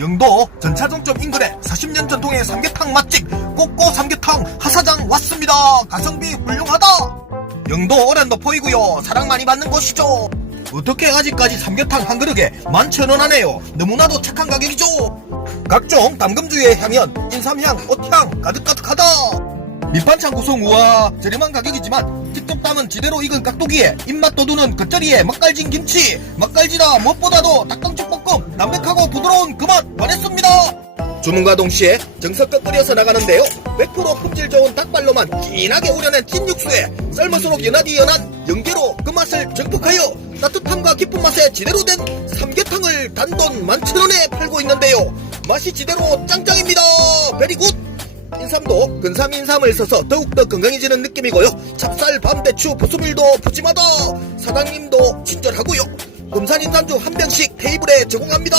영도 전차종점 인근에 40년 전통의 삼계탕 맛집 꼬꼬 삼계탕 하사장 왔습니다. 가성비 훌륭하다. 영도 오랜도포이고요. 사랑 많이 받는 곳이죠. 어떻게 아직까지 삼계탕 한 그릇에 11,000원 하네요. 너무나도 착한 가격이죠. 각종 담금주의 향연, 인삼향, 꽃향 가득가득하다. 밑반찬 구성 우와 저렴한 가격이지만 직접 담은 지대로 익은 깍두기에 입맛 돋우는 겉절이에 맛깔진 김치 맛깔지다 무엇보다도 담백하고 부드러운 그맛 원했습니다 주문과 동시에 정석껏 끓여서 나가는데요 100% 품질 좋은 닭발로만 진하게 우려낸 찐 육수에 썰물수록 연하디 연한 연계로 그 맛을 정복하여 따뜻함과 깊은 맛에 지대로 된 삼계탕을 단돈 11,000원에 팔고 있는데요 맛이 지대로 짱짱입니다 베리굿 인삼도 근삼 인삼을 써서 더욱더 건강해지는 느낌이고요. 찹쌀, 밤대추, 보수밀도 푸짐하다. 사장님도 친절하고요. 금산 인삼주 한 병씩 테이블에 제공합니다.